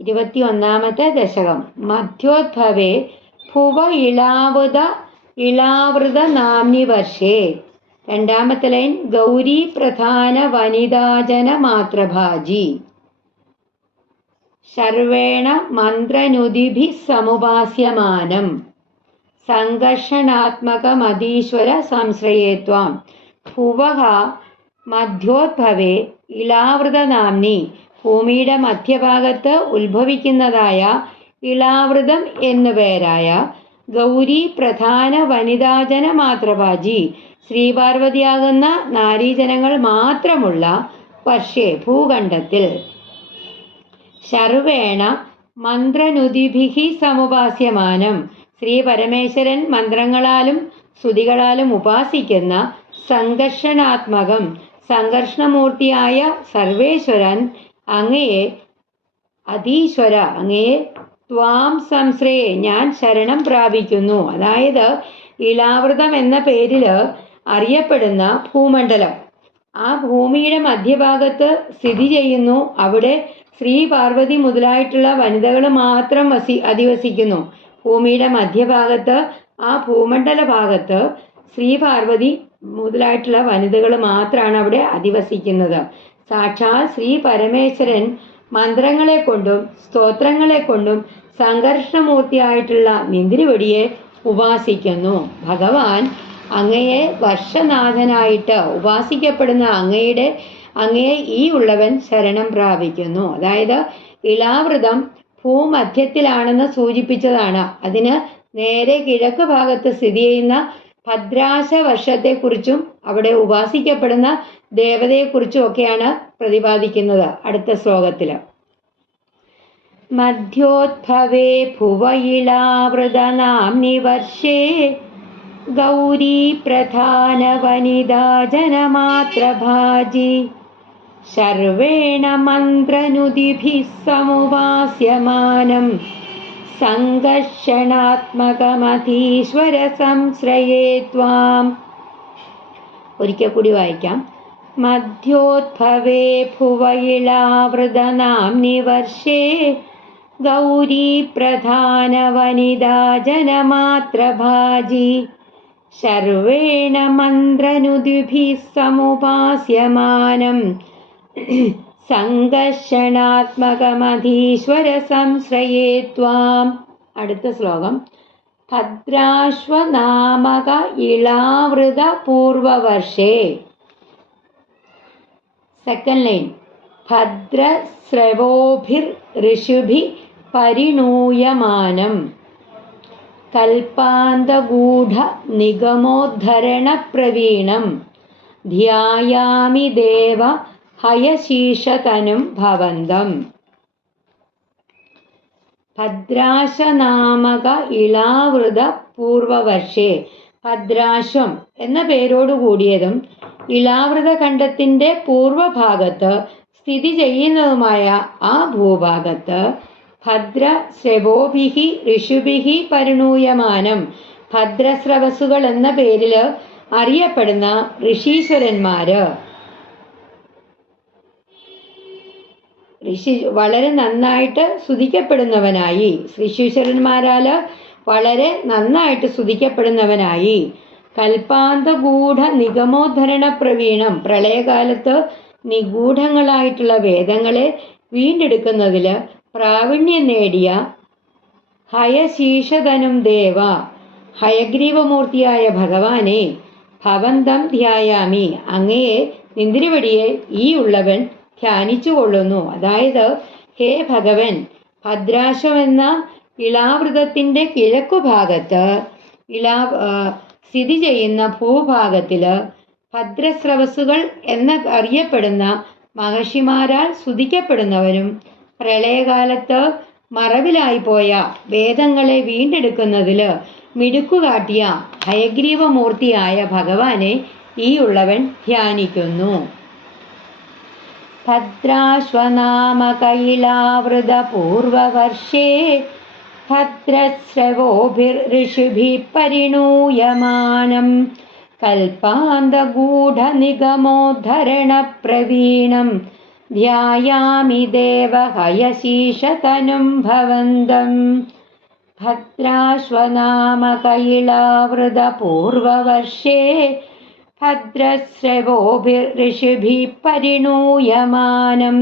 21-ാമത്തെ ദശകം. മധ്യോദ്ഭവേ ഭുവ Ilavrita നാമ്നി വർഷേ. 2-ാമത്തെ line Gauri പ്രധാന വനിതാജന മാത്രഭാജി. ശർവേണ മന്ത്രനുതിഭി സമുപാസ്യമാനം സംഘർഷണാത്മകമതീശ്വര സംശ്രയേത്വാം. ഭുവഃ മധ്യോദ്ഭവേ ഇളാവൃത നാമ്നി. ഭൂമിയുടെ മധ്യഭാഗത്ത് ഉത്ഭവിക്കുന്നതായ ഇളാവൃതം എന്നുപേരായ ഗൗരി പ്രധാന വനിതാജന മാത്രഭാജി, ശ്രീപാർവതിയാകുന്ന നാരീജനങ്ങൾ മാത്രമുള്ള വർഷേ ഭൂഖണ്ഡത്തിൽ. ശർവേണ മന്ത്രനുതിഭിഹി സമുപാസ്യമാനം. ശ്രീ പരമേശ്വരൻ മന്ത്രങ്ങളാലും സ്തുതികളാലും ഉപാസിക്കുന്ന സംഘർഷണാത്മകം സംഘർഷണമൂർത്തിയായ സർവേശ്വരൻ അങ്ങയെ അതീശ്വര അങ്ങയെ ത്വാം സംശ്രയെ ഞാൻ ശരണം പ്രാപിക്കുന്നു. അതായത് ഇളാവൃതം എന്ന പേരിൽ അറിയപ്പെടുന്ന ഭൂമണ്ഡലം ആ ഭൂമിയുടെ മധ്യഭാഗത്ത് സ്ഥിതി ചെയ്യുന്നു. അവിടെ ശ്രീ പാർവതി മുതലായിട്ടുള്ള വനിതകൾ മാത്രം അധിവസിക്കുന്നു. ഭൂമിയുടെ മധ്യഭാഗത്ത് ആ ഭൂമണ്ഡല ഭാഗത്ത് ശ്രീ പാർവതി മുതലായിട്ടുള്ള വനിതകൾ മാത്രമാണ് അവിടെ അധിവസിക്കുന്നത്. സാക്ഷാൽ ശ്രീ പരമേശ്വരൻ മന്ത്രങ്ങളെ കൊണ്ടും സ്തോത്രങ്ങളെ കൊണ്ടും സംഘർഷണമൂർത്തിയായിട്ടുള്ള നിന്തിരിവടിയെ ഉപാസിക്കുന്നു. ഭഗവാൻ അങ്ങയെ വർഷനാഥനായിട്ട് ഉപാസിക്കപ്പെടുന്ന അങ്ങയെ ഈ ഉള്ളവൻ ശരണം പ്രാപിക്കുന്നു. അതായത് ഇളാവൃതം ഭൂമധ്യത്തിലാണെന്ന് സൂചിപ്പിച്ചതാണ്. അതിന് നേരെ കിഴക്ക് ഭാഗത്ത് സ്ഥിതി ചെയ്യുന്ന ഭദ്രാശ വർഷത്തെക്കുറിച്ചും അവിടെ ഉപാസിക്കപ്പെടുന്ന ദേവതയെക്കുറിച്ചും ഒക്കെയാണ് പ്രതിപാദിക്കുന്നത് അടുത്ത ശ്ലോകത്തിൽ. മധ്യോദ്ഭവേ ഭുവ ഇളാവൃത നാമ്നി വർഷേ ഗൗരി പ്രധാന വനിതാ ജനമാത്രഭാജി ശർവേണ മന്ത്രനുതിഭിഃ സമുപാസ്യമാനം സംഘർഷണാത്മകമധീശ്വര സംശ്രയേ ത്വാം. ഒരിക്കൽ കൂടി വായിക്കാം. മധ്യോദ്ഭവേ ഭുവ ഇളാവൃത നാമ്നി വർഷേ ഗൗരി പ്രധാന വനിതാ ജനമാത്രഭാജി ശർവേണ മന്ത്രനുതിഭിഃ സമുപാസ്യമാനം സംഘർഷണാത്മകമധീശ്വര സംശ്രയേ ത്വാം. അടുത്ത ശ്ലോകം. ഭദ്രാശ്വനാമക ഇളാവൃത പൂർവവർഷേ. സെക്കൻഡ് ലൈൻ ഭദ്രസ്രവോഭിർ ഋഷിഭി പരിണൂയമാനം കൽപ്പാന്തഗൂഢ നിഗമോദ്ധരണ പ്രവീണം ധ്യായാമി ദേവ ഹയശീഷതനും ഭവന്തം. ഭദ്രാശനാമക ഇളാവൃത പൂർവവർഷേ. ഭദ്രാശ്വം എന്ന പേരോടുകൂടിയതും ഇളാവൃത ഖണ്ഡത്തിന്റെ പൂർവഭാഗത്ത് സ്ഥിതി ചെയ്യുന്നതുമായ ആ ഭൂഭാഗത്ത് ഭദ്രസ്രവോഭിഹി ഋഷിഭിഹി പരിണൂയമാനം ഭദ്രസ്രവസുകൾ എന്ന പേരിൽ അറിയപ്പെടുന്ന ഋഷീശ്വരന്മാര് വളരെ നന്നായിട്ട് സ്തുതിക്കപ്പെടുന്നവനായി ഋഷീശ്വരന്മാരാല് വളരെ നന്നായിട്ട് സ്തുതിക്കപ്പെടുന്നവനായി കൽപ്പാന്തഗൂഢ നിഗമോദ്ധരണ പ്രവീണം പ്രളയകാലത്ത് നിഗൂഢങ്ങളായിട്ടുള്ള വേദങ്ങളെ വീണ്ടെടുക്കുന്നതില് പ്രാവീണ്യം നേടിയ ഹയശീഷതനും ദേവ ഹയഗ്രീവമൂർത്തിയായ ഭഗവാനെ ഭവന്തം ധ്യായാമി അങ്ങയെ നിന്തിരിവടിയെ ഈ ഉള്ളവൻ ധ്യാനിച്ചു കൊള്ളുന്നു. അതായത് ഹേ ഭഗവൻ, ഭദ്രാശ്വമെന്ന ഇളാവൃതത്തിന്റെ കിഴക്കുഭാഗത്ത് സ്ഥിതി ചെയ്യുന്ന ഭൂഭാഗത്തില് ഭദ്രസ്രവസുകൾ എന്ന് അറിയപ്പെടുന്ന മഹർഷിമാരാൽ സ്തുതിക്കപ്പെടുന്നവനും പ്രളയകാലത്ത് മറവിലായി പോയ വേദങ്ങളെ വീണ്ടെടുക്കുന്നതില് മിടുക്കുകാട്ടിയ ഹയഗ്രീവമൂർത്തിയായ ഭഗവാനെ ഈ ഉള്ളവൻ ധ്യാനിക്കുന്നു. ഭദ്രാശ്വനാമക ഇളാവൃത പൂർവവർഷേ ഭദ്രസ്രവോഭിർ ഋഷിഭിഃ പരിണൂയമാനം കൽപ്പാന്തഗൂഢ നിഗമോദ്ധരണ പ്രവീണം ധ്യായാമി ദേവഹയശീഷതനും ഭവന്തം ഭദ്രാശ്വനാമകൈളാവൃതപൂർവവർഷേ ഭദ്രശ്രവോഭിർഋഷിഭിः പരിണൂയമാനം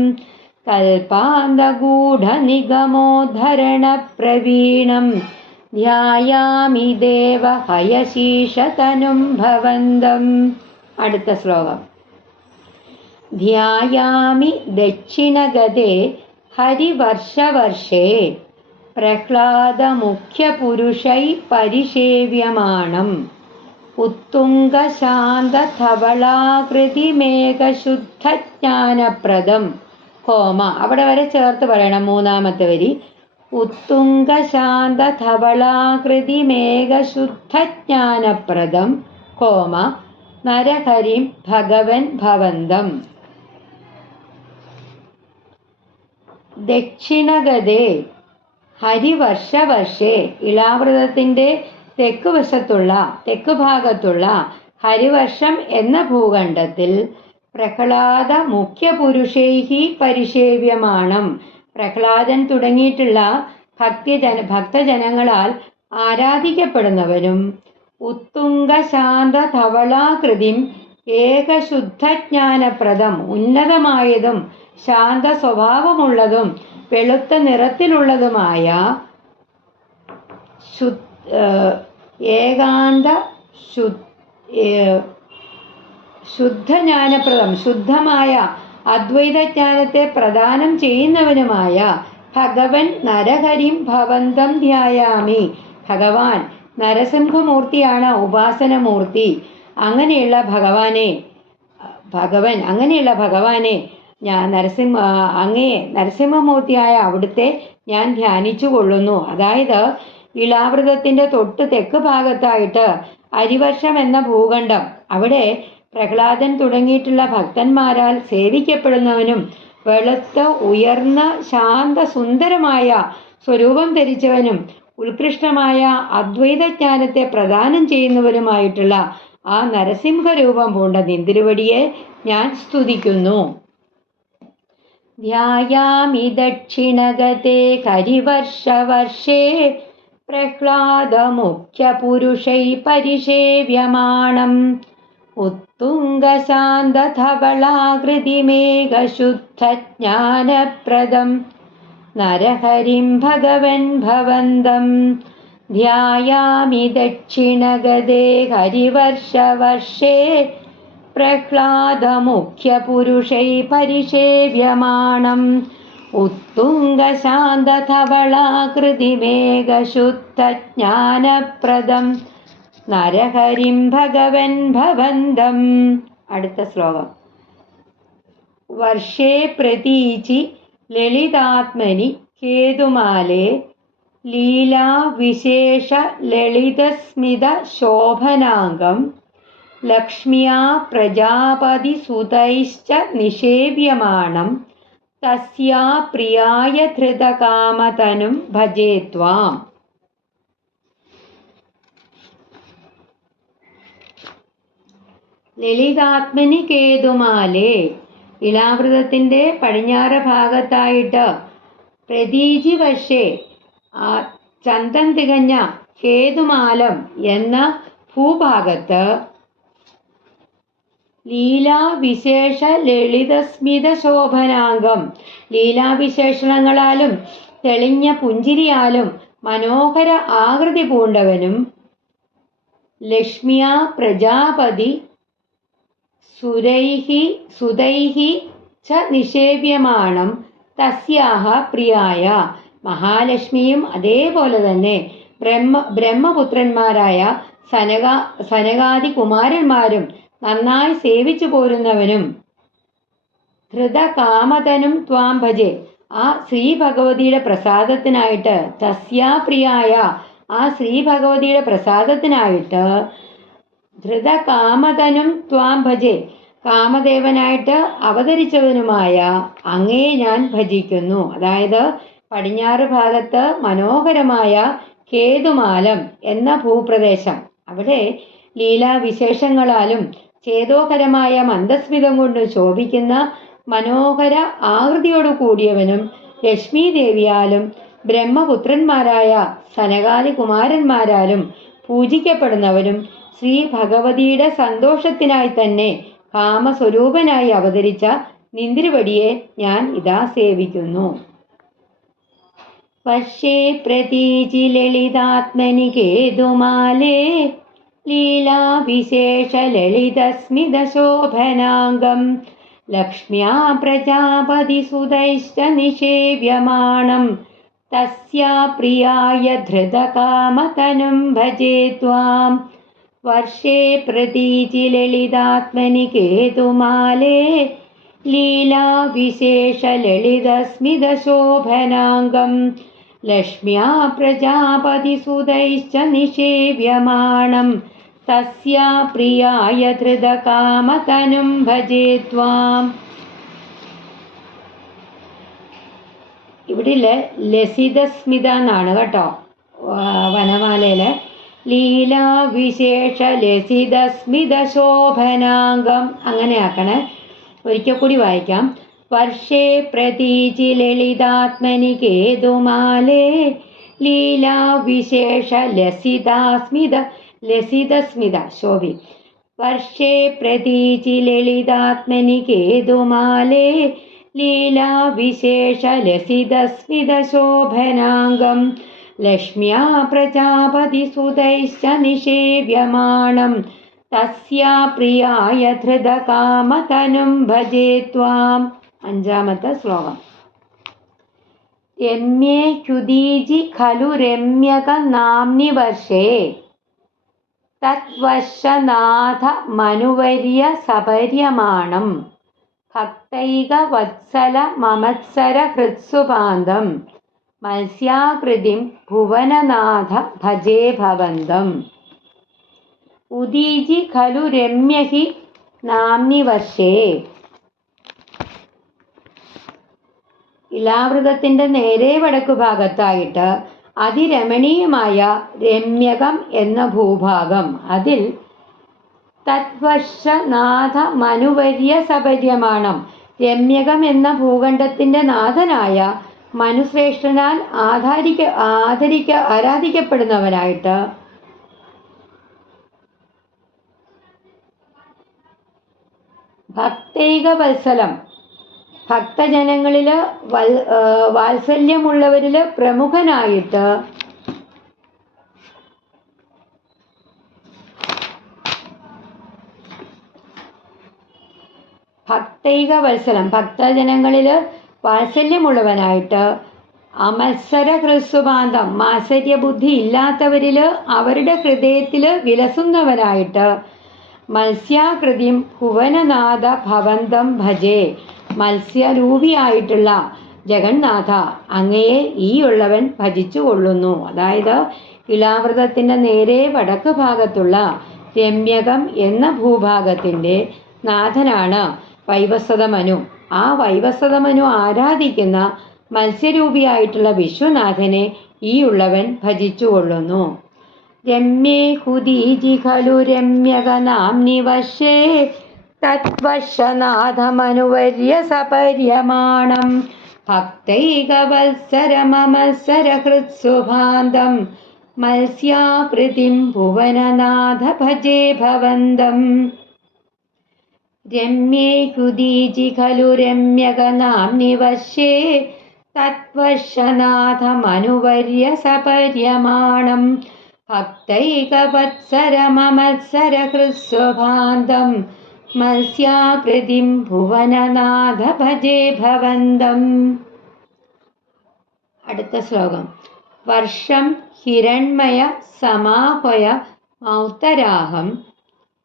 കൽപാന്തഗൂഢനിഗമോദ്ധരണപ്രവീണം ധ്യായാമി ദേവഹയശീഷതനും ഭവന്തം. അടുത്ത ശ്ലോകം. ധ്യായാമി ദക്ഷിണഗതേ ഹരിവർഷവർഷേ പ്രഹ്ലാദമുഖ്യപുരുഷൈ പരിസേവ്യമാണം ഉത്തുംഗശാന്തധവളാകൃതിമേഘശുദ്ധജ്ഞാനപ്രദം കോമ. അവിടെ വരെ ചേർത്ത് പറയണം. മൂന്നാമത്തെ വരി ഉത്തുംഗശാന്തധവളാകൃതിമേഘശുദ്ധജ്ഞാനപ്രദം കോമ നരഹരിം ഭഗവൻ ഭവന്തം. ദക്ഷിണഗതേ ഹരിവർഷവർഷേ ഇളാവൃതത്തിന്റെ തെക്ക് ഭാഗത്തുള്ള ഹരിവർഷം എന്ന ഭൂഖണ്ഡത്തിൽ പ്രഹ്ലാദ മുഖ്യപുരുഷൈഹി പരിസേവ്യമാണം പ്രഹ്ലാദൻ തുടങ്ങിയിട്ടുള്ള ഭക്തജനങ്ങളാൽ ആരാധിക്കപ്പെടുന്നവനും ഉത്തുംഗശാന്തധവളാകൃതിം ഏകശുദ്ധജ്ഞാനപ്രദം ഉന്നതമായതും ശാന്ത സ്വഭാവമുള്ളതും വെളുത്ത നിറത്തിലുള്ളതുമായ ശുദ്ധജ്ഞാനപ്രദം ശുദ്ധമായ അദ്വൈതജ്ഞാനത്തെ പ്രദാനം ചെയ്യുന്നവനുമായ ഭഗവൻ നരഹരിം ഭവന്തം ധ്യായാമി. ഭഗവാൻ നരസിംഹമൂർത്തിയാണ് ഉപാസനമൂർത്തി. അങ്ങനെയുള്ള ഭഗവാനെ ഞാൻ നരസിംഹമൂർത്തിയായ അവിടുത്തെ ഞാൻ ധ്യാനിച്ചു കൊള്ളുന്നു. അതായത് ഇളാവൃതത്തിന്റെ തൊട്ട് തെക്ക് ഭാഗത്തായിട്ട് ഹരിവർഷം എന്ന ഭൂഖണ്ഡം, അവിടെ പ്രഹ്ലാദൻ തുടങ്ങിയിട്ടുള്ള ഭക്തന്മാരാൽ സേവിക്കപ്പെടുന്നവനും വെളുത്ത ഉയർന്ന ശാന്ത സുന്ദരമായ സ്വരൂപം ധരിച്ചവനും ഉത്കൃഷ്ടമായ അദ്വൈതജ്ഞാനത്തെ പ്രദാനം ചെയ്യുന്നവരുമായിട്ടുള്ള ആ നരസിംഹരൂപം പൂണ്ട നിന്തിരുവടിയെ ഞാൻ സ്തുതിക്കുന്നു. ധ്യായാമി ദക്ഷിണഗതേ ഹരിവർഷവർഷേ പ്രഹ്ലാദമുഖ്യപുരുഷൈ പരിസേവ്യമാണം ഉത്തുംഗശാന്തധവളാകൃതിമേഘശുദ്ധജ്ഞാനപ്രദം നരഹരിം ഭഗവൻ ഭവന്തം. ധ്യായാമി ദക്ഷിണഗതേ ഹരിവർഷവർഷേ പ്രഹ്ലാദമുഖ്യപുരുഷൈ പരിസേവ്യമാണം ഉത്തുംഗശാന്തധവളാകൃതിമേഘശുദ്ധജ്ഞാനപ്രദം നരഹരിം ഭഗവൻ ഭവന്തം. അടുത്ത ശ്ലോകം. വർഷേ പ്രതീചി ലളിതാത്മനി കേതുമാലേ ലീലാ വിശേഷ ലളിതസ്മിത ശോഭനാംഗം ലക്ഷ്മ്യാ പ്രജാപതിസുതൈശ്ച നിഷേവ്യമാണം തസ്യാ പ്രിയായ ധൃതകാമതനും ഭജേ ത്വാം. ലളിതാത്മനി കേതുമാലേ ഇളാവൃതത്തിന്റെ പടിഞ്ഞാറ് ഭാഗത്തായിട്ട് പ്രതീജി വർഷേ ചന്തം തികഞ്ഞ കേതുമാലം എന്ന ഭൂഭാഗത്ത് ലീലാവിശേഷ ലളിതസ്മിത ശോഭനാംഗം ലീലാവിശേഷണങ്ങളാലും തെളിഞ്ഞ പുഞ്ചിരിയാലും മനോഹര ആകൃതി പൂണ്ടവനും ലക്ഷ്മ്യാ പ്രജാപതി സുതൈഹി ച നിഷേവ്യമാണം തസ്യാഹ പ്രിയായ മഹാലക്ഷ്മിയും അതേപോലെ തന്നെ ബ്രഹ്മപുത്രന്മാരായ സനകാദി കുമാരന്മാരും നന്നായി സേവിച്ചു പോരുന്നവനും ധൃതകാമതനും ത്വാം ഭജേ ആ ശ്രീ ഭഗവതിയുടെ പ്രസാദത്തിനായിട്ട് തസ്യാ പ്രിയായ ആ ശ്രീ ഭഗവതിയുടെ പ്രസാദത്തിനായിട്ട് ധൃതകാമതനും ത്വാം ഭജേ കാമദേവനായിട്ട് അവതരിച്ചവനുമായ അങ്ങേ ഞാൻ ഭജിക്കുന്നു. അതായത് പടിഞ്ഞാറ് ഭാഗത്ത് മനോഹരമായ കേതുമാലം എന്ന ഭൂപ്രദേശം, അവിടെ ലീലാവിശേഷങ്ങളാലും ചേതോഹരമായ മന്ദസ്മിതം കൊണ്ട് ശോഭിക്കുന്ന മനോഹര ആകൃതിയോടു കൂടിയവനും ലക്ഷ്മി ദേവിയാലും ബ്രഹ്മപുത്രന്മാരായ സനകാദി കുമാരന്മാരാലും പൂജിക്കപ്പെടുന്നവനും ശ്രീ ഭഗവതിയുടെ സന്തോഷത്തിനായി തന്നെ കാമസ്വരൂപനായി അവതരിച്ച നിന്തിരുവടിയെ ഞാൻ ഇതാ സേവിക്കുന്നു. പശ്യേ പ്രതീചി ലളിതാത്മനി കേതുമാലേ ലീലാവിശേഷ ലളിതസ്മിത ശോഭനാംഗം ലക്ഷ്മ്യാ പ്രജാപതി സുതൈശ്ച നിഷേവ്യമാണം തസ്യാ പ്രിയായ ധൃതകാമതനും ഭജേ ത്വാം. വർഷേ പ്രതീചി ലളിതാത്മനി കേതുമാലേ ലീലാവിശേഷ ലളിതസ്മിത ശോഭനാംഗം ലക്ഷ്മ്യാ പ്രജാപതി സുതൈശ്ച നിഷേവ്യമാണം തസ്യാ പ്രിയായ ധൃതകാമതനും ഭജേ ത്വാം. ഇവിടെ ലസിതസ്മിത എന്നാണ് കേട്ടോ വനമാലയിലെ. ലീലാവിശേഷ ലസിതസ്മിത ശോഭനാംഗം അങ്ങനെയാക്കണേ. ഒരിക്കൽ കൂടി വായിക്കാം. വർഷേ പ്രതീചി ലളിതാത്മനി കേതുമാലേ ലീലാവിശേഷ ലസിതസ്മിത ശോഭി. വർഷേ പ്രതീചി ലളിതാത്മനി കേതുമാലേ ലീലാവിശേഷ ലസിതസ്മിത ശോഭനാംഗം ലക്ഷ്മ്യാ പ്രജാപതി സുതൈശ്ച നിഷേവ്യമാണം തസ്യാ പ്രിയായ ധൃതകാമതനും ഭജേ ത്വാം. അഞ്ചാമത്തെ ശ്ലോകം. രമ്യേ ചുദീജി ഖലു രമ്യക നാംനി വർഷേ തദ്വശനാഥ മനുവർയ സപര്യമാണം ഭക്തൈക വത്സല മമത്സര ഹൃത്സുപാന്തം മത്സ്യാകൃതിം ഭുവനനാഥ ഭജേ ഭവന്തം. ഉദീജി ഖലു രമ്യഹി നാംനി വർഷേ. ഇലാവൃതത്തിന്റെ നേരെ വടക്കു ഭാഗത്തായിട്ട് അതിരമണീയമായ രമ്യകം എന്ന ഭൂഭാഗം, അതിൽ തദ്വശനാഥ മനുവർയ സപര്യമാണം രമ്യകം എന്ന ഭൂഖണ്ഡത്തിന്റെ നാഥനായ മനുശ്രേഷ്ഠനാൽ ആരാധിക്കപ്പെടുന്നവനായിട്ട് ഭക്തൈക വത്സലം ഭക്തജനങ്ങളില് വാത്സല്യമുള്ളവരില് പ്രമുഖനായിട്ട് ഭക്തൈക വത്സലം ഭക്തജനങ്ങളില് വാത്സല്യമുള്ളവനായിട്ട് അമത്സര ഹൃസ്സുപാന്തം മാത്സര്യബുദ്ധി ഇല്ലാത്തവരില് അവരുടെ ഹൃദയത്തില് വിലസുന്നവനായിട്ട് മത്സ്യാകൃതിം ഭുവനനാഥ ഭവന്തം ഭജേ. മത്സ്യരൂപിയായിട്ടുള്ള ജഗന്നാഥ അങ്ങയെ ഈയുള്ളവൻ ഭജിച്ചു കൊള്ളുന്നു. അതായത് ഇലാവൃതത്തിന്റെ നേരെ വടക്ക് ഭാഗത്തുള്ള രമ്യകം എന്ന ഭൂഭാഗത്തിന്റെ നാഥനാണ് വൈവസ്വതമനു. ആ വൈവസ്വതമനു ആരാധിക്കുന്ന മത്സ്യരൂപിയായിട്ടുള്ള വിശ്വനാഥനെ ഈയുള്ളവൻ ഭജിച്ചു കൊള്ളുന്നു. രമ്യേ ഹുദീജി ഖലു രമ്യക നാംനി വർഷേ തദ്വശനാഥമനുവർയ സപര്യമാണം ഭക്തൈക വത്സര മമത്സര ഹൃത്സുഭാന്തം മത്സ്യാകൃതിം ഭുവനനാഥ ഭജേ ഭവന്തം. രമ്യേ ഹുദീജി ഖലു രമ്യക നാംനി വർഷേ തദ്വശനാഥമനുവർയ സപര്യമാണം ഭക്തൈക വത്സര മമത്സര ഹൃത്സുഭാന്തം മത്സ്യാകൃതിം ഭുവനനാഥ ഭജേ ഭവന്തം. അടുത്ത ശ്ലോകം. വർഷം ഹിരൺമയ സമാഹയ മൗത്തരാഹം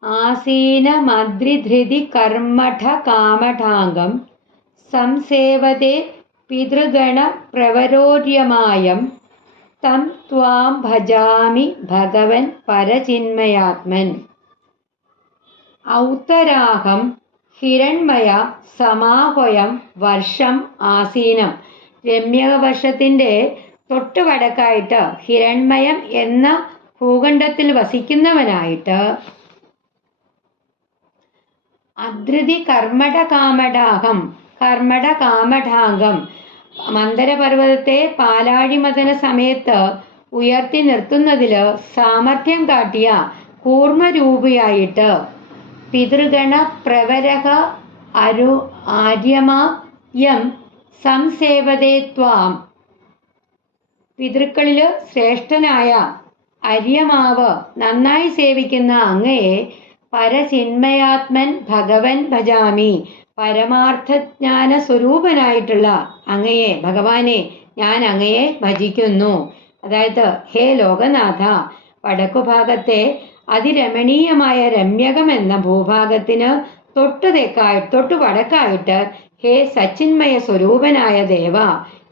ആസീനമദ്രിധൃതി കർമ്മഠ കാമഠാംഗം സംസേവതേ പിതൃഗണ പ്രവരോര്യമായം തം ത്വാം ഭജാമി ഭഗവൻ പരചിന്മയാത്മൻ. ഔത്തരാഹം ഹിരൺമയ സമാഹയം വർഷം ആസീനം. രമ്യവർഷത്തിന്റെ തൊട്ടു വടക്കായിട്ട് ഹിരൺമയം എന്ന ഭൂഖണ്ഡത്തിൽ വസിക്കുന്നവനായിട്ട് അധൃതി കർമ്മട കാമടാഹം കർമ്മട കാമഠാംഗം. മന്ദരപർവ്വതത്തെ പാലാഴിമതന സമയത്ത് ഉയർത്തി നിർത്തുന്നതിൽ സാമർഥ്യം കാട്ടിയ കൂർമ്മരൂപിയായിട്ട് പിതൃഗണ പ്രവരക ആര്യമായം സംസേവതേ ത്വാം. പിതൃക്കളില് ശ്രേഷ്ഠനായ അര്യമാവ് നന്നായി സേവിക്കുന്ന അങ്ങയെ പരചിന്മയാത്മൻ ഭഗവൻ ഭജാമി. പരമാർത്ഥജ്ഞാന സ്വരൂപനായിട്ടുള്ള അങ്ങയെ, ഭഗവാനെ ഞാൻ അങ്ങയെ ഭജിക്കുന്നു. അതായത് ഹേ ലോകനാഥ, വടക്കുഭാഗത്തെ അതിരമണീയമായ രമ്യകം എന്ന ഭൂഭാഗത്തിന് തൊട്ടു വടക്കായിട്ട് ഹേ സച്ചിന്മയ സ്വരൂപനായ ദേവ,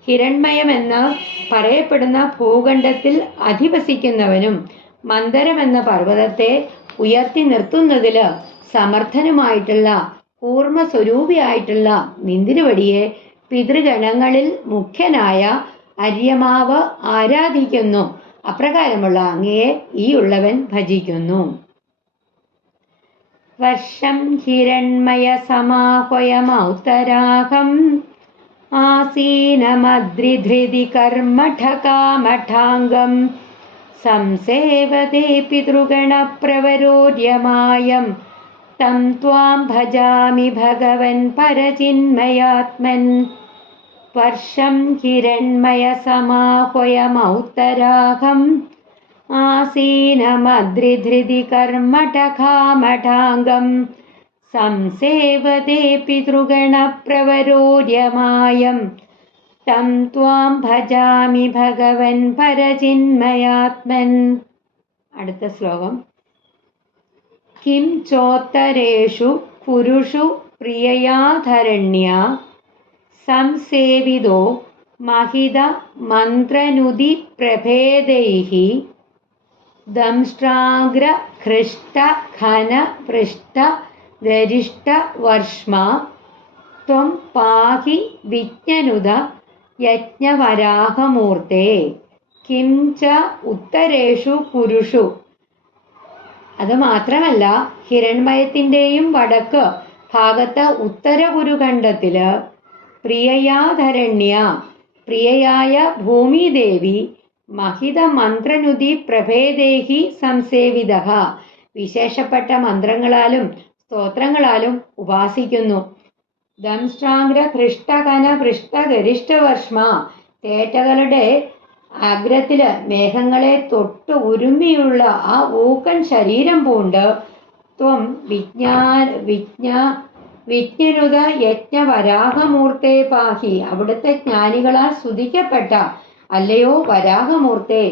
ഹിരൺമയമെന്ന് പറയപ്പെടുന്ന ഭൂഖണ്ഡത്തിൽ അധിവസിക്കുന്നവനും മന്ദരമെന്ന പർവ്വതത്തെ ഉയർത്തി നിർത്തുന്നതിൽ സമർത്ഥനുമായിട്ടുള്ള കൂർമ്മസ്വരൂപിയായിട്ടുള്ള നിന്തിരുവടിയെ പിതൃഗണങ്ങളിൽ മുഖ്യനായ അര്യമാവ് ആരാധിക്കുന്നു. അപ്രകാരമുള്ള അങ്ങയെ ഈ ഉള്ളവൻ ഭജിക്കുന്നു. വർഷം ഹിരൺമയ സമാഹ്വയമൗത്തരാഹം ആസീനമദ്രിധൃതി കർമ്മഠകാമഠാംഗം സംസേവതേ പിതൃഗണ പ്രവരോര്യമായം തം ത്വാം ഭജാമി ഭഗവൻ പരചിന്മയാത്മൻ. വർഷം ഹിരൺമയ സമാഹ്വയമൗത്തരാഹം ആസീനമദ്രിധൃതി കർമ്മഠകാമഠാംഗം സംസേവതേ പിതൃഗണ പ്രവരോര്യമായം തം ത്വാം ഭജാമി ഭഗവൻ പരചിന്മയാത്മൻ. അടുത്ത ശ്ലോകം. കിം ചോത്തരേഷു പുരുഷു പ്രിയയാധരണ്യാ സംസേവിതോ മഹിത മന്ത്രനുതി പ്രഭേദൈഹി ദംഷ്ട്രാഗ്ര ഹൃഷ്ട ഘന പൃഷ്ട ഗരിഷ്ഠ വർഷ്മാ ത്വം പാഹി വിജ്ഞനുത യജ്ഞവരാഹമൂർത്തേ. കിം ച ഉത്തരേഷു പുരുഷു. അത് മാത്രമല്ല, ഹിരൺമയത്തിൻ്റെയും വടക്ക് ഭാഗത്ത് ഉത്തരപുരുഖണ്ഡത്തില് പ്രിയയാധരണ്യ, പ്രിയയായ ഭൂമിദേവി മഹിത മന്ത്രനുതി പ്രഭേദേഹി സംസേവിത, വിശേഷപ്പെട്ട മന്ത്രങ്ങളാലും സ്തോത്രങ്ങളാലും ഉപാസിക്കുന്നു. ദംഷ്ട്രാഗ്ര ഹൃഷ്ടകന പൃഷ്ട ഗരിഷ്ഠവർഷ്മ, തേറ്റകളുടെ അഗ്രത്തില് മേഘങ്ങളെ തൊട്ട് ഉരുമ്മിയുള്ള ആ ഊക്കൻ ശരീരം പൂണ്ട് ത്വം വിജ്ഞനുത യജ്ഞവരാഹമൂർത്തേ പാഹി, അവിടുത്തെ ജ്ഞാനികളാൽ സ്തുതിക്കപ്പെട്ട അല്ലയോ വരാഹമൂർത്തേ,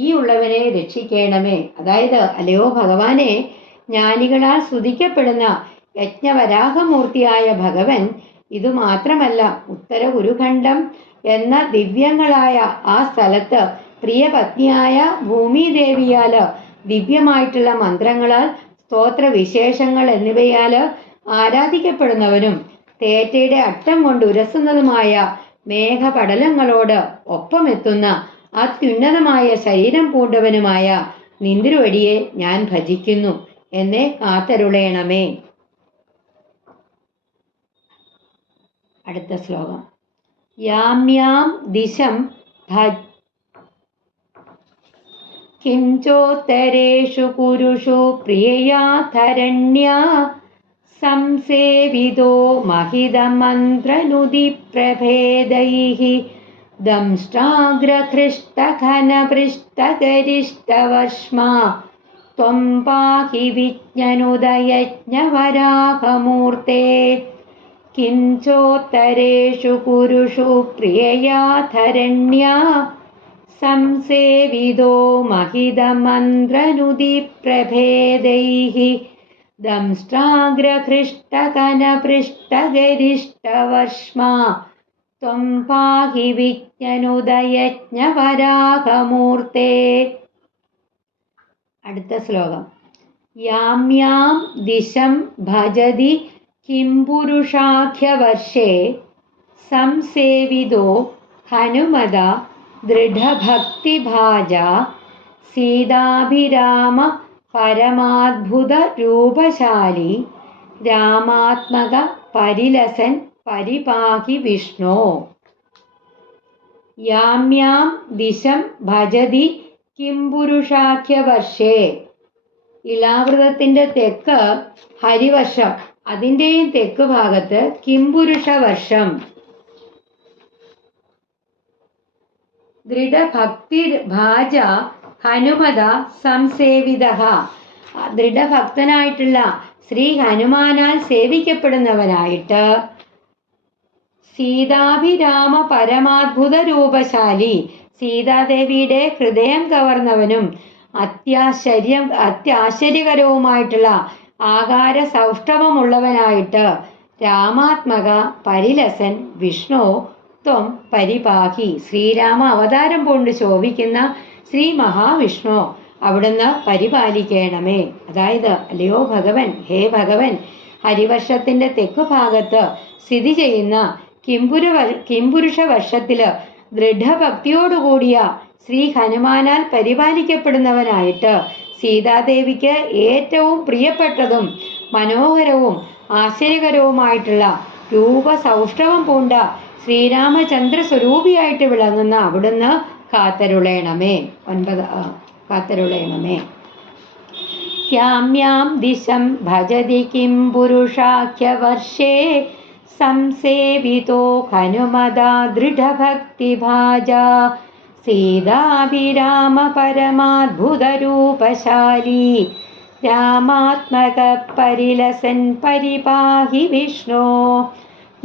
ഈ ഉള്ളവനെ രക്ഷിക്കണമേ. അതായത് അല്ലയോ ഭഗവാനെ, ജ്ഞാനികളാൽ സ്തുതിക്കപ്പെടുന്ന യജ്ഞവരാഹമൂർത്തിയായ ഭഗവൻ ഇതുമാത്രമല്ല, ഉത്തര ഗുരുഖണ്ഡം എന്ന ദിവ്യങ്ങളായ ആ സ്ഥലത്ത് പ്രിയപത്നിയായ ഭൂമിദേവിയാല് ദിവ്യമായിട്ടുള്ള മന്ത്രങ്ങളാൽ സ്തോത്ര വിശേഷങ്ങൾ എന്നിവയാല് ആരാധിക്കപ്പെടുന്നവനും തേറ്റയുടെ അറ്റം കൊണ്ട് ഉരസുന്നതുമായ മേഘപടലങ്ങളോട് ഒപ്പമെത്തുന്ന അത്യുന്നതമായ ശരീരം പൂണ്ടവനുമായ നിന്തിരുവടിയെ ഞാൻ ഭജിക്കുന്നു, എന്നെ കാത്തരുളേണമേ. അടുത്ത ശ്ലോകം. യാമ്യാം ദിശം കിഞ്ചോത്തരേഷു കുരുഷു പ്രിയയാധരണ്യാ സംസേവിതോ മഹിതമന്ത്രനുതി പ്രഭേദൈഹി ദംഷ്ട്രാഗ്രഹൃഷ്ടഘനപൃഷ്ടഗരിഷ്ടവർഷ്മാ ത്വം പാഹി വിജ്ഞനുദയജ്ഞവരാഹമൂർത്തേ. കിഞ്ചോത്തരേഷു കുരുഷു പ്രിയയാധരണ്യാ സംസേവിതോ മഹിതമന്ത്രനുതി പ്രഭേദൈഹി ദംഷ്ട്രാഗ്രഹൃഷ്ടകനപൃഷ്ടഗരിഷ്ടവർഷ്മാ ത്വം പാഹി വിജ്ഞനുദയജ്ഞവരാഹമൂർത്തേ. അടുത്ത ശ്ലോകം. യാമ്യാം ദിശം ഭജതി കിംപുരുഷാഖ്യവർഷേ സംസേവിതോ ഹനുമത ദൃഢഭക്തിഭാജ സീതാഭിരാമ പരമാദ്ഭുത രൂപശാലി രാമാത്മക പരിലസൻ പരിപാഹി വിഷ്ണോ. യാമ്യാം ദിശം ഭജതി കിംപുരുഷാഖ്യവർഷേ. ഇളാവൃതത്തിന്റെ തെക്ക് ഹരിവർഷം, അതിന്റെയും തെക്ക് ഭാഗത്ത് കിംപുരുഷ വർഷം. ദൃഢഭക്തി ഭാജ ഹനുമത സംസേവിത. ദൃഢഭക്തനായിട്ടുള്ള ശ്രീ ഹനുമാനാൽ സേവിക്കപ്പെടുന്നവനായിട്ട് സീതാഭിരാമ പരമാത്ഭുത രൂപശാലി, സീതാദേവിയുടെ ഹൃദയം കവർന്നവനും അത്യാശ്ചര്യകരവുമായിട്ടുള്ള ആകാര സൗഷ്ഠവമുള്ളവനായിട്ട് രാമാത്മക പരിലസൻ വിഷ്ണു ത്വം പരിപാഹി. ശ്രീരാമ അവതാരം കൊണ്ട് ശോഭിക്കുന്ന ശ്രീ മഹാവിഷ്ണു, അവിടുന്ന് പരിപാലിക്കണമേ. അതായത്, അല്ലയോ ഭഗവൻ, ഹേ ഭഗവൻ, ഹരിവർഷത്തിന്റെ തെക്കു ഭാഗത്ത് സ്ഥിതി ചെയ്യുന്ന കിംപുരുഷ വർഷത്തില് ദൃഢഭക്തിയോടുകൂടിയ ശ്രീ ഹനുമാനാൽ പരിപാലിക്കപ്പെടുന്നവനായിട്ട് സീതാദേവിക്ക് ഏറ്റവും പ്രിയപ്പെട്ടതും മനോഹരവും ആശ്ചര്യകരവുമായിട്ടുള്ള രൂപസൗഷ്ഠവം പൂണ്ട ശ്രീരാമചന്ദ്ര സ്വരൂപിയായിട്ട് വിളങ്ങുന്ന അവിടുന്ന് കാത്തരുളേണമേ. കാത്തരുളേണമേ. യാമ്യാം ദിശം ഭജതി കിംപുരുഷാഖ്യവർഷേ സംസേവിതോ ഹനുമതാ ദൃഢഭക്തിഭാജാ സീതാഭിരാമ പരമാത്ഭുതരൂപശാലി രാമാത്മക പരിലസൻ പരിപാഹി വിഷ്ണോ.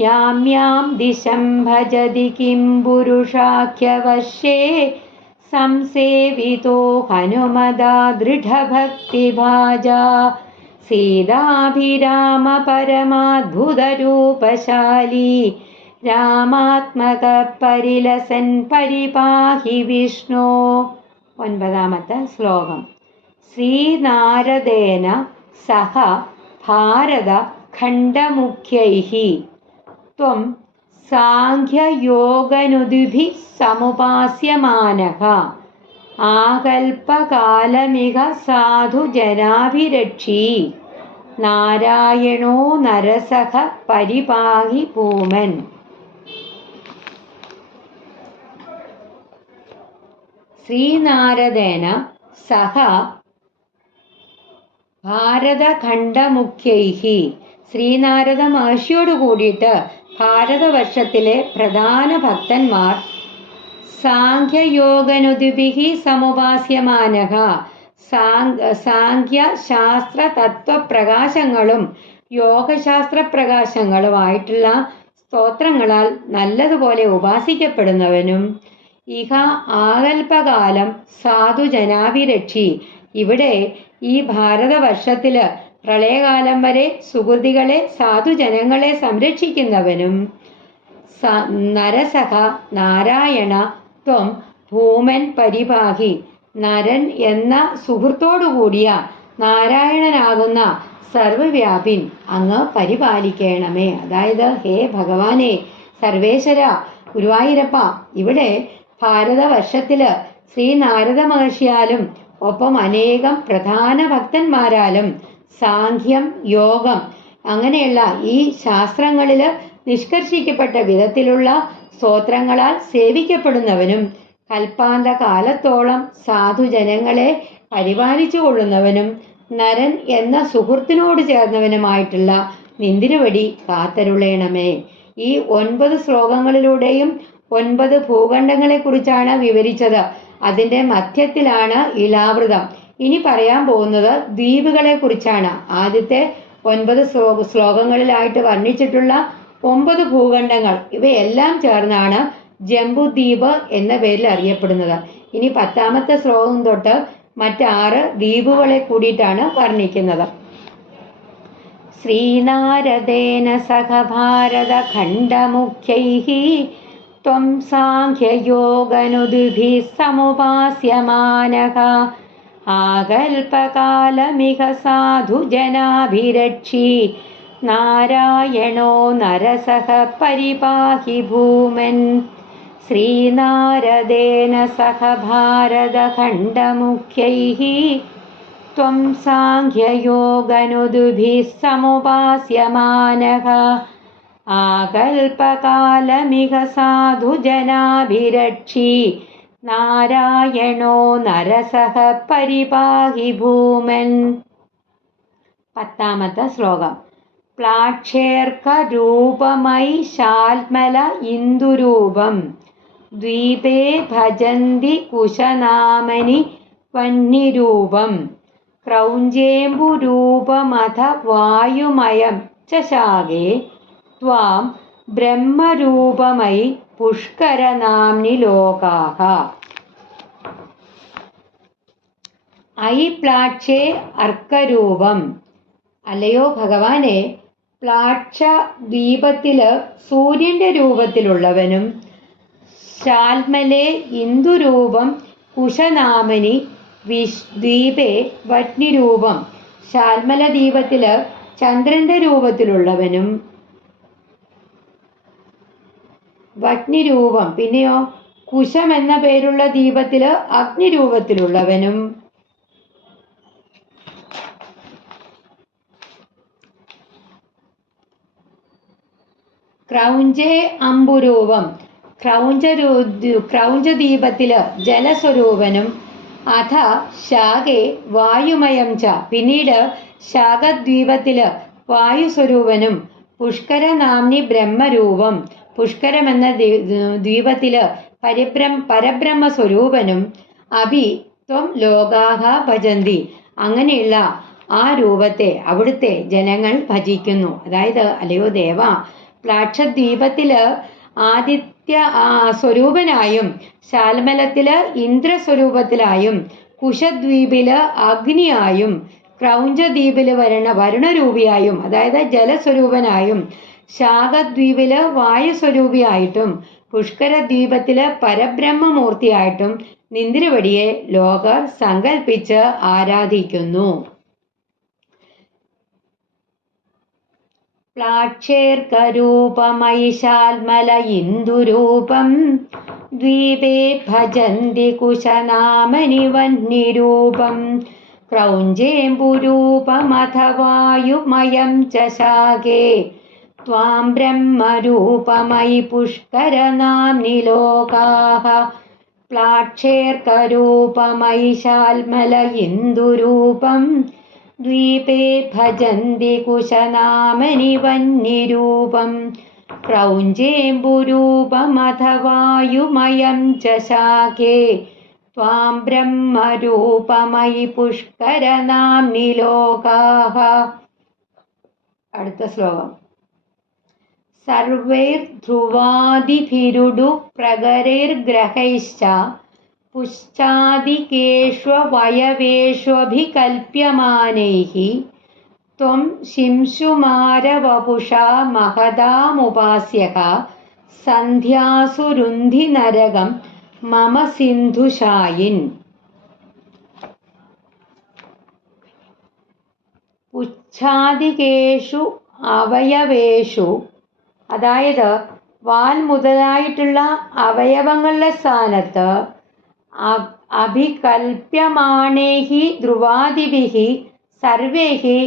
യാമ്യാം ദിശം ഭജതി കിംപുരുഷാഖ്യവർഷേ സംസേവിതോ ഹനുമതാ ദൃഢഭക്തിഭാജാ സീതാഭിരാമ പരമാത്ഭുതരൂപശാലി രാമാത്മക പരിലസൻ പരിപാഹി വിഷ്ണു. 9ാമത്തെ ശ്ലോകം. ശ്രീനാരദേന സഹ ഭാരത ഖണ്ഡമുഖ്യൈഃ ത്വം സാംഖ്യയോഗനുദിഭിഃ സമുപാസ്യമാനഃ ആകൽപകാലമിഹ സാധു ജനാഭിരക്ഷീ നാരായണോ നരസഖ പരിപാഹി ഭൂമൻ. ശ്രീനാരദേന സഹ ഭാരതഖണ്ഡമുഖ്യൈഃ. ശ്രീനാരദ മഹർഷിയോട് കൂടിയിട്ട് ഭാരതവർഷത്തിലെ പ്രധാന ഭക്തന്മാർ സാംഖ്യയോഗനുദിഭിഃ സമുപാസ്യമാനഃ, സാംഖ്യ ശാസ്ത്ര തത്വപ്രകാശങ്ങളും യോഗശാസ്ത്ര പ്രകാശങ്ങളുമായിട്ടുള്ള സ്തോത്രങ്ങളാൽ നല്ലതുപോലെ ഉപാസിക്കപ്പെടുന്നവനും ഇഹ ആകൽപകാലം സാധുജനാഭിരക്ഷി. ഇവിടെ ഈ ഭാരതവർഷത്തില് പ്രളയകാലം വരെ സുഹൃതികളെ സാധുജനങ്ങളെ സംരക്ഷിക്കുന്നവനും നരസഖ നാരായണ ത്വം ഭൂമൻ പരിപാഹി. നരൻ എന്ന സുഹൃത്തോടുകൂടിയ നാരായണനാകുന്ന സർവവ്യാപിൻ അങ്ങ് പരിപാലിക്കണമേ. അതായത്, ഹേ ഭഗവാനെ, സർവേശ്വര, ഗുരുവായൂരപ്പ, ഇവിടെ ഭാരതവർഷത്തില് ശ്രീ നാരദ മഹർഷിയാലും ഒപ്പം അനേകം പ്രധാന ഭക്തന്മാരാലും സാംഖ്യം, യോഗം അങ്ങനെയുള്ള ഈ ശാസ്ത്രങ്ങളില് നിഷ്കർഷിക്കപ്പെട്ട വിധത്തിലുള്ള സ്തോത്രങ്ങളാൽ സേവിക്കപ്പെടുന്നവനും കൽപ്പാന്ത കാലത്തോളം സാധുജനങ്ങളെ പരിപാലിച്ചു കൊള്ളുന്നവനും നരൻ എന്ന സുഹൃത്തിനോട് ചേർന്നവനുമായിട്ടുള്ള നിന്തിരുവടി കാത്തരുളേണമേ. ഈ 9 ശ്ലോകങ്ങളിലൂടെയും 9 ഭൂഖണ്ഡങ്ങളെ കുറിച്ചാണ് വിവരിച്ചത്. അതിന്റെ മധ്യത്തിലാണ് ഇളാവൃതം. ഇനി പറയാൻ പോകുന്നത് ദ്വീപുകളെ കുറിച്ചാണ്. ആദ്യത്തെ 9 ശ്ലോകങ്ങളിലായിട്ട് വർണ്ണിച്ചിട്ടുള്ള 9 ഭൂഖണ്ഡങ്ങൾ, ഇവയെല്ലാം ചേർന്നാണ് ജംബുദ്വീപ് എന്ന പേരിൽ അറിയപ്പെടുന്നത്. ഇനി 10ാമത്തെ ശ്ലോകം തൊട്ട് മറ്റ് 6 ദ്വീപുകളെ കൂടിയിട്ടാണ് വർണ്ണിക്കുന്നത്. ശ്രീനാരദേന സഖ ഭാരത ഖണ്ഡമുഖ്യൈഃ ത്വം സാംഖ്യയോഗനുദിഭിഃ സമുപാസ്യമാനഃ ആകൽപകാലമിഹ സാധുജനാഭിരക്ഷീ നാരായണോ നരസഖ പരിപാഹി ഭൂമൻ. ശ്രീനാരദേന സഖ ഭാരതഖണ്ഡമുഖ്യൈഃ ത്വം സാംഖ്യയോഗനുദിഭിഃ സമുപാസ്യമാനഃ ആകൽപകാലമിക സാധുജനാഭിരക്ഷി നാരായണോ നരസഹ പരിപാഹി ഭൂമൻ. 10ാമത്തെ ശ്ലോകം. പ്ലാക്ഷേർക്കരൂപമൈ ശാൽമല ഇന്ദുരൂപം ദ്വീപേ ഭജന്തി കുശനാമനി വന്യരൂപം ക്രൗഞ്ചേംബുരൂപമഥ വായുമയം ച ശാഖേ ത്വാം ബ്രഹ്മരൂപമൈ പുഷ്കരനാംനി ലോകാഃ. ഐ പ്ലാക്ഷേ അർക്കരൂപം. അല്ലയോ ഭഗവാനെ, പ്ലാക്ഷ ദ്വീപത്തില് സൂര്യന്റെ രൂപത്തിലുള്ളവനും ശാൽമലേ ഇന്ദുരൂപം കുശനാമനി ദ്വീപേ വന്യരൂപം. ശാൽമല ദ്വീപത്തില് ചന്ദ്രന്റെ രൂപത്തിലുള്ളവനും വന്യരൂപം, പിന്നെയോ കുശം എന്ന പേരുള്ള ദ്വീപത്തില് അഗ്നിരൂപത്തിലുള്ളവനും ക്രൗഞ്ചേ അംബുരൂപം. ക്രൗഞ്ചദ്വീപത്തില് ജലസ്വരൂപനും അഥ ശാഖേ വായുമയം ച, പിന്നീട് ശാഖദ്വീപത്തില് വായുസ്വരൂപനും പുഷ്കരനാംനി ബ്രഹ്മരൂപം. പുഷ്കരമെന്ന ദ്വീപത്തില് പരബ്രഹ്മസ്വരൂപനും അഭി ത്വം ലോകാഹ ഭജന്തി, അങ്ങനെയുള്ള ആ രൂപത്തെ അവിടുത്തെ ജനങ്ങൾ ഭജിക്കുന്നു. അതായത് അല്ലയോ ദേവ, പ്ലാക്ഷദ്വീപത്തില് ആദിത്യ സ്വരൂപനായും ശാൽമലത്തില് ഇന്ദ്രസ്വരൂപത്തിലായും കുശദ്വീപില് അഗ്നിയായും ക്രൗഞ്ചദ്വീപില് വരുണരൂപിയായും അതായത് ജലസ്വരൂപനായും ശാഖദ്വീപില് വായുസ്വരൂപിയായിട്ടും പുഷ്കരദ്വീപത്തില് പരബ്രഹ്മമൂർത്തിയായിട്ടും നിന്തിരുവടിയെ ലോകർ സങ്കൽപ്പിച്ച് ആരാധിക്കുന്നു. പ്ലാക്ഷേർക്കരൂപമൈ ശാൽമല ഇന്ദുരൂപം ദ്വീപേ ഭജന്തി കുശനാമനി വന്യരൂപം ക്രൗഞ്ചേംബുരൂപമഥ വായുമയം ച ശാഖേ ത്വാം ബ്രഹ്മരൂപമൈ പുഷ്കരനാംനി ലോകാഃ. പ്ലാക്ഷേർക്കരൂപമൈ ശാൽമല ഇന്ദുരൂപം ദ്വീപേ ഭജന്തി കുശനാമനി വന്യരൂപം ക്രൗഞ്ചേംബുരൂപമഥ വായുമയം ച ശാഖേ ത്വാം ബ്രഹ്മരൂപമൈ പുഷ്കരനാംനി ലോകാഃ. അടുത്ത ശ്ലോകം. സർവൈർധ്രുവാദിഭിരുഡു പ്രകരൈർഗ്രഹൈശ്ച പുശ്ചാദികേഷ്വവയവേഷ്വഭികൽപ്യമാനൈഃ ത്വം ശിംശുമാരവപുഷാ മഹതാമുപാസ്യഃ സന്ധ്യാസു രുന്ധി നരകം മമ സിന്ധുശായിൻ. പുച്ഛാദികേഷു അവയവേഷു, അതായത് വാൽ മുതലായിട്ടുള്ള അവയവങ്ങളുടെ സ്ഥാനത്ത് അഭികൽപ്യമാണേഹി ധ്രുവാദിഭിഹി സർവേഹി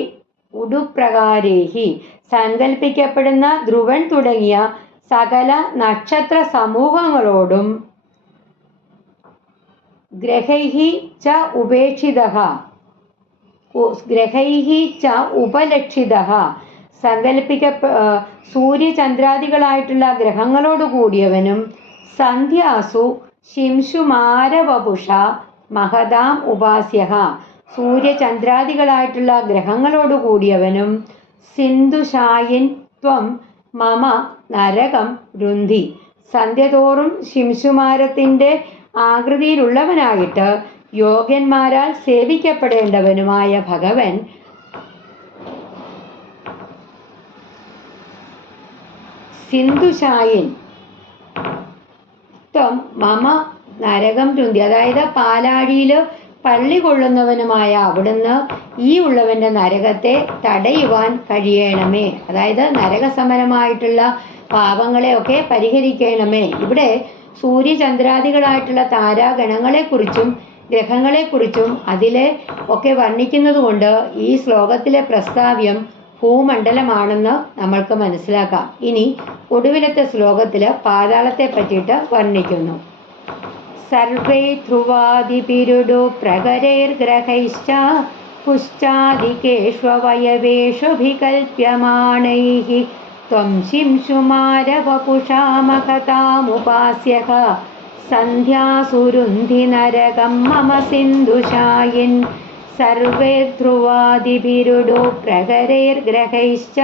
ഉടുപ്രകാരേഹി, സങ്കൽപ്പിക്കപ്പെടുന്ന ധ്രുവൻ തുടങ്ങിയ സകല നക്ഷത്ര സമൂഹങ്ങളോടും ഗ്രഹൈഹി ച ഉപേക്ഷിതഃ ഗ്രഹൈഹി ച ഉപലക്ഷിതഃ, സൂര്യചന്ദ്രാദികളായിട്ടുള്ള ഗ്രഹങ്ങളോട് കൂടിയവനും സന്ധ്യാസു ശിംശുമാരവപുഷ മഹതാം ഉപാസ്യഃ, സൂര്യചന്ദ്രാദികളായിട്ടുള്ള ഗ്രഹങ്ങളോട് കൂടിയവനും സിന്ധുശായിൻ ത്വം മമ നരകം രുന്ധി, സന്ധ്യതോറും ശിംശുമാരത്തിന്റെ ആകൃതിയിലുള്ളവനായിട്ട് യോഗ്യന്മാരാൽ സേവിക്കപ്പെടേണ്ടവനുമായ ഭഗവൻ സിന്ധുശായിൻ ത്വം മമ നരകം രുന്ധി, അതായത് പാലാഴിയിൽ പള്ളി കൊള്ളുന്നവനുമായ അവിടുന്ന് ഈ ഉള്ളവന്റെ നരകത്തെ തടയുവാൻ കഴിയണമേ, അതായത് നരകസമരമായിട്ടുള്ള പാപങ്ങളെയൊക്കെ പരിഹരിക്കണമേ. ഇവിടെ സൂര്യചന്ദ്രാദികളായിട്ടുള്ള താരാഗണങ്ങളെക്കുറിച്ചും ഗ്രഹങ്ങളെക്കുറിച്ചും അതിലെ ഒക്കെ വർണ്ണിക്കുന്നത് കൊണ്ട് ഈ ശ്ലോകത്തിലെ പ്രസ്താവ്യം ഭൂമണ്ഡലമാണെന്ന് നമ്മൾക്ക് മനസ്സിലാക്കാം. ഇനി ഒടുവിലത്തെ ശ്ലോകത്തിൽ പാതാളത്തെ പറ്റിയിട്ട് വർണ്ണിക്കുന്നു. സർവേ ധ്രുവാദിപിരുഡോ പ്രകരൈർഗ്രഹൈശ്ച പുശ്ചാദികേഷ്വവയവേഷുഭികൽപ്യമാണൈഃ ത്വം ശിംശുമാരവപുഷാമകതാമുപാസ്യഃ സന്ധ്യാസുരുന്ധി നരകം മമ സിന്ധുഷായിൻ. സർവേ ധ്രുവാദിപിരുഡോ പ്രകരൈർഗ്രഹൈശ്ച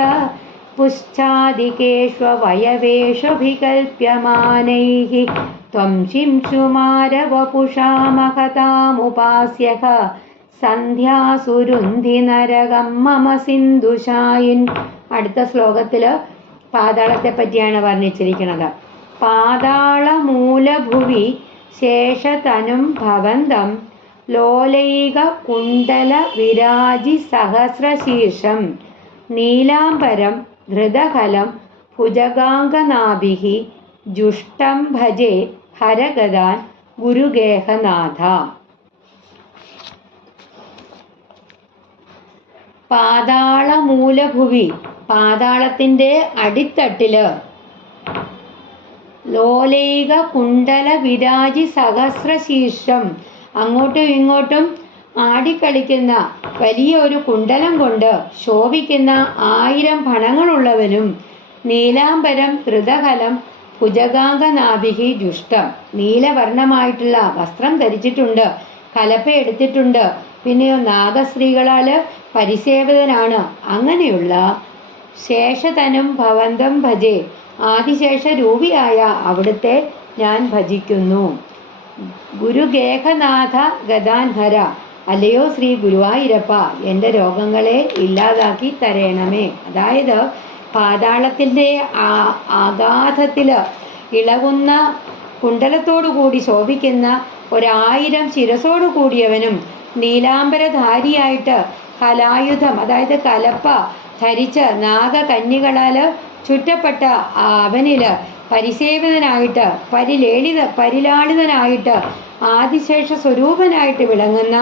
പുശ്ചാദികേഷ്വവയവേഷുഭികൽപ്യമാനൈഃ ത്വം ശിംശുമാരവപുഷാമകതാമുപാസ്യഃ സന്ധ്യാസുരുന്ധി നരകം മമ സിന്ധുഷായിൻ. അടുത്ത ശ്ലോകത്തില് പാതാളത്തെ പറ്റിയാണ് വർണ്ണിച്ചിരിക്കുന്നത്. പാതാളമൂലഭുവി ശേഷതനും ഭവന്തം ലോലൈക കുണ്ടല വിരാജി സഹസ്രശീർഷം നീലാംബരം ധൃതകലം ഭുജഗാംഗനാഭിഃ ജുഷ്ടം ഭജേ ഹരഗദാൻ ഗുരുഗേഹനാഥ. പാതാളമൂലഭുവി, പാതാളത്തിന്റെ അടിത്തട്ടില് ലോലൈക കുണ്ടല വിരാജി സഹസ്രശീർഷം, അങ്ങോട്ടും ഇങ്ങോട്ടും ആടിക്കളിക്കുന്ന വലിയ ഒരു കുണ്ടലം കൊണ്ട് ശോഭിക്കുന്ന 1000 ഫണങ്ങളുള്ളവനും നീലാംബരം ധൃതകലം ഭുജഗാംഗനാഭിഃ ജുഷ്ടം, നീലവർണ്ണമായിട്ടുള്ള വസ്ത്രം ധരിച്ചിട്ടുണ്ട്, കലപ്പ എടുത്തിട്ടുണ്ട്, പിന്നെയോ നാഗസ്ത്രീകളാല് പരിസേവിതനാണ്. അങ്ങനെയുള്ള ശേഷതനും ഭവന്തം ഭജേ, ആദിശേഷ രൂപിയായ അവിടുത്തെ ഞാൻ ഭജിക്കുന്നു. ഗുരുഗേഹനാഥ ഗദാൻഹര, അല്ലയോ ശ്രീ ഗുരുവായൂരപ്പ, എൻ്റെ രോഗങ്ങളെ ഇല്ലാതാക്കി തരേണമേ. അതായത് പാതാളത്തിൻ്റെ ആഘാതത്തില് ഇളകുന്ന കുണ്ടലത്തോടു കൂടി ശോഭിക്കുന്ന 1000 ശിരസോടു കൂടിയവനും നീലാംബരധാരിയായിട്ട് കലായുധം, അതായത് കലപ്പ ധരിച്ച് നാഗകന്യകളാൽ ചുറ്റപ്പെട്ട അവനില് പരിസേവിതനായിട്ട് പരിലാളിതനായിട്ട് ആദിശേഷ സ്വരൂപനായിട്ട് വിളങ്ങുന്ന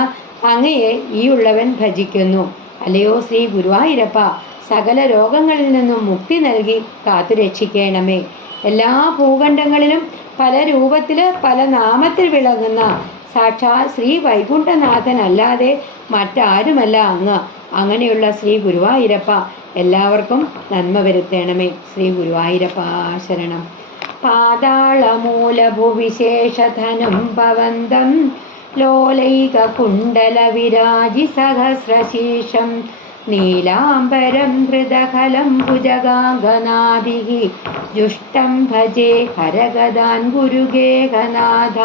അങ്ങയെ ഈ ഉള്ളവൻ ഭജിക്കുന്നു. അല്ലയോ ശ്രീ ഗുരുവായൂരപ്പ, സകല രോഗങ്ങളിൽ നിന്നും മുക്തി നൽകി കാത്തുരക്ഷിക്കണമേ. എല്ലാ ഭൂഖണ്ഡങ്ങളിലും പല രൂപത്തില് പല നാമത്തിൽ വിളങ്ങുന്ന സാക്ഷാൽ ശ്രീ വൈകുണ്ഠനാഥൻ അല്ലാതെ മറ്റാരുമല്ല അങ്ങ്. അങ്ങനെയുള്ള ശ്രീ ഗുരുവായൂരപ്പ എല്ലാവർക്കും നന്മ വരുത്തണമേ. ശ്രീ ഗുരുവായൂരപ്പ ശരണം. പാതാളമൂലഭുവിശേഷധനം ഭവന്തം ലോലൈക കുണ്ടല വിരാജി സഹസ്രശീർഷം നീലാംബരം ധൃതകലം ഭുജഗാംഗനാഭിഃ ജുഷ്ടം ഭജേ ഹരഗദാൻ ഗുരുഗേഹനാഥ.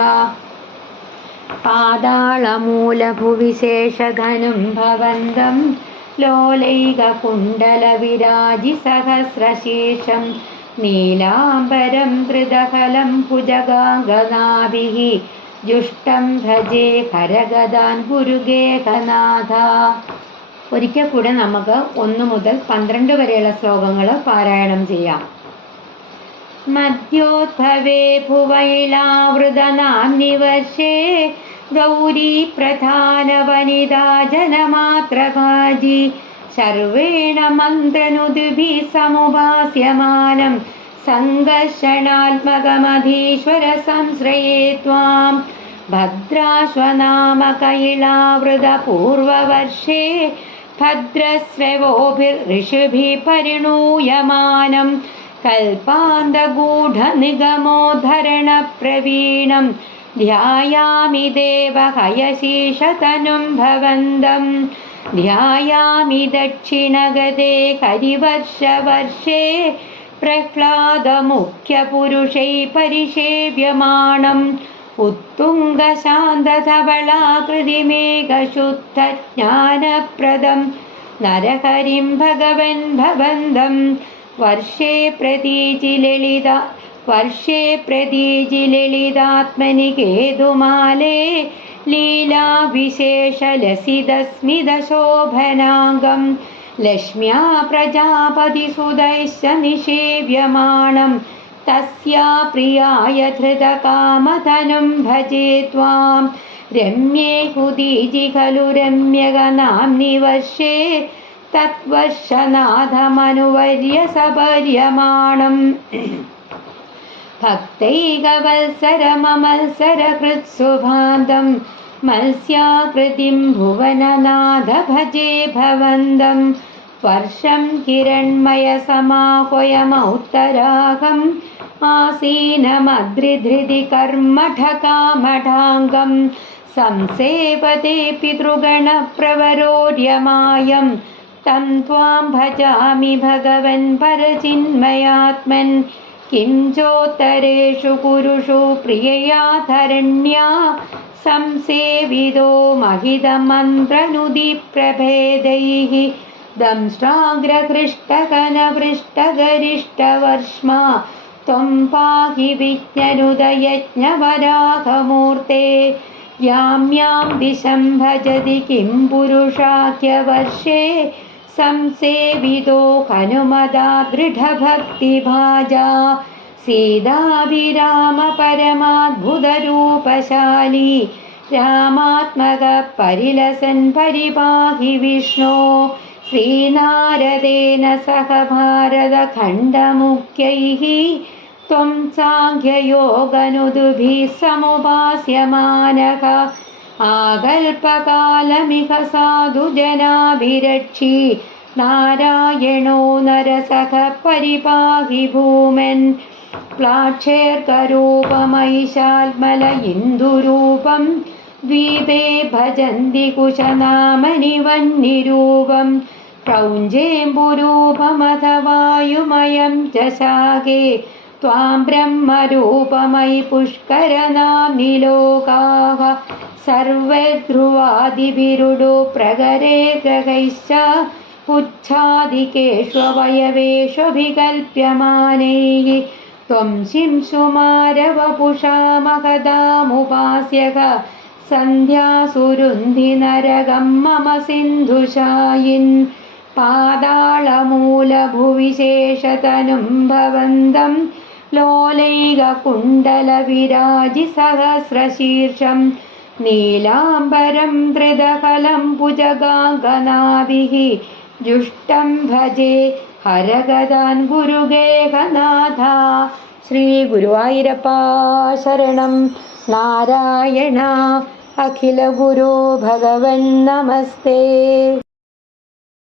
പാതാളമൂലഭുവിശേഷധനം ഭവന്തം ലോലൈക കുണ്ടല വിരാജി സഹസ്രശീർഷം നീലാംബരം ധൃതകലം ഭുജഗാംഗനാഭിഃ ജുഷ്ടം ഭജേ ഹരഗദാൻ ഗുരുഗേഹനാഥ. ഒരിക്കൽ കൂടെ നമുക്ക് 1 മുതൽ 12 വരെയുള്ള ശ്ലോകങ്ങൾ പാരായണം ചെയ്യാം. മധ്യോദ്ഭവേ ഭുവൈളാവൃതനാംനി വർഷേ ഗൗരീ പ്രധാന വനിതാ ജനമാത്രഭാജി സർവേണ മന്ത്രനുദിഭിः സമുപാസ്യമാനം സംഘർഷണാത്മകമധീശ്വര സംശ്രയേ ത്വാം ഭദ്രാശ്വനാമകൈളാവൃത പൂർവവർഷേ ഭദ്രസ്രവോഭിർഋഷിഭിः പരിണൂയമാനം കൽപ്പാന്തഗൂഢനിഗമോദ്ധരണ ധ്യായാമി ദേവഹയശീഷതനും ഭവന്തം ധ്യായാമി ദക്ഷിണഗതേ ഹരിവർഷവർഷേ പ്രഹ്ലാദമുഖ്യപുരുഷൈ പരിഷേവ്യമാണം ഉത്തുംഗശാന്തധവളാകൃതിമേഘശുദ്ധജ്ഞാനപ്രദം നരഹരിം ഭഗവൻ ഭവന്തം വർഷേ പ്രതീചി ലളിതാത്മനി കേതുമാലേ ലീലാവിശേഷലസിതസ്മിതശോഭനാംഗം ലക്ഷ്മ്യാ പ്രജാപതിസുതൈശ്ച നിഷേവ്യമാണം തസ്യാ പ്രിയായ ധൃതകാമധനും ഭജേ ത്വാം രമ്യേ ഹുദീജി ഖലു രമ്യകനാംനി വർഷേ തത്വർഷനാഥമനുവർയ സപര്യമാണം ഭക്തൈകവത്സരമമത്സരകൃത്സുഭാന്തം മത്സ്യാകൃതിം ഭുവനനാഥ ഭജേ ഭവന്തം വർഷം കിരൺമയസമാഹ്വയമൗത്തരാഹം ആസീനമദ്രിധൃതി കർമ്മഠകാമഠാംഗം സംസേവതേ പിതൃഗണപ്രവരോര്യമായം തം ത്വാം ഭജാമി ഭഗവൻ പരചിന്മയാത്മൻ കിം ചോത്തരേഷു കുരുഷു പ്രിയയാധരണ്യാ സംസേവിതോ മഹിതമന്ത്രനുദിപ്രഭേദൈഃ ദംഷ്ട്രാഗ്രഹൃഷ്ടകനപൃഷ്ടഗരിഷ്ടവർഷ്മാ ത്വം പാഹി വിജ്ഞനുദയജ്ഞവരാഹമൂർത്തേ യാം യാം ദിശം ഭജതി കിം പുരുഷാഖ്യവർഷേ സംസേവിതോ ഹനുമതാ ദൃഢഭക്തിഭാജാ സീതാഭിരാമ പരമാദ്ഭുതരൂപശാലി രാമാത്മക പരിലസൻ പരിപാഹി വിഷ്ണോ ശ്രീനാരദേന സഹ ഭാരതഖണ്ഡമുഖ്യൈഃ ത്വം സാഖ്യയോഗനുദുഭിः സമുപാസ്യമാനഃ ആകൽപകാലമിഹ സാധുജനാഭിരക്ഷി നാരായണോ നരസഖ പരിപാഹി ഭൂമൻ പ്ലാക്ഷേർക്കരൂപമൈശാൽമല ഇന്ദുരൂപം ദ്വീപേ ഭജന്തി കുശനാമനി വന്യരൂപം ക്രൗഞ്ചേംബുരൂപമഥ വായുമയം ച ശാഖേ ത്വാം ബ്രഹ്മരൂപമയി പുഷ്കരനാംനി ലോകാഃ സർവൈർധ്രുവാദിഭിരുഡോ പ്രകരേ ഗ്രഹൈശ്ച ഉച്ഛാദികേഷ്വവയവേഷ്വഭികൽപ്യമാനൈഃ ത്വം ശിംശുമാരവപുഷാ മഹദാമുപാസ്യഃ സന്ധ്യാസുരുന്ധി നരകം മമ സിന്ധുശായിൻ പാതാളമൂലഭുവിശേഷതനും ഭവന്തം ലോലൈകകുണ്ഡലവിരാജിസഹസ്രശീർഷം നീലാംബരം ധൃതഫലം ഭുജഗാംഗനാഭിः ജുഷ്ടം ഭജേ ഹരഗദാൻ ഗുരുഗേഹനാഥ. ശ്രീ ഗുരുവായൂരപ്പ ശരണം. നാരായണ അഖില ഗുരോ ഭഗവൻ നമസ്തേ.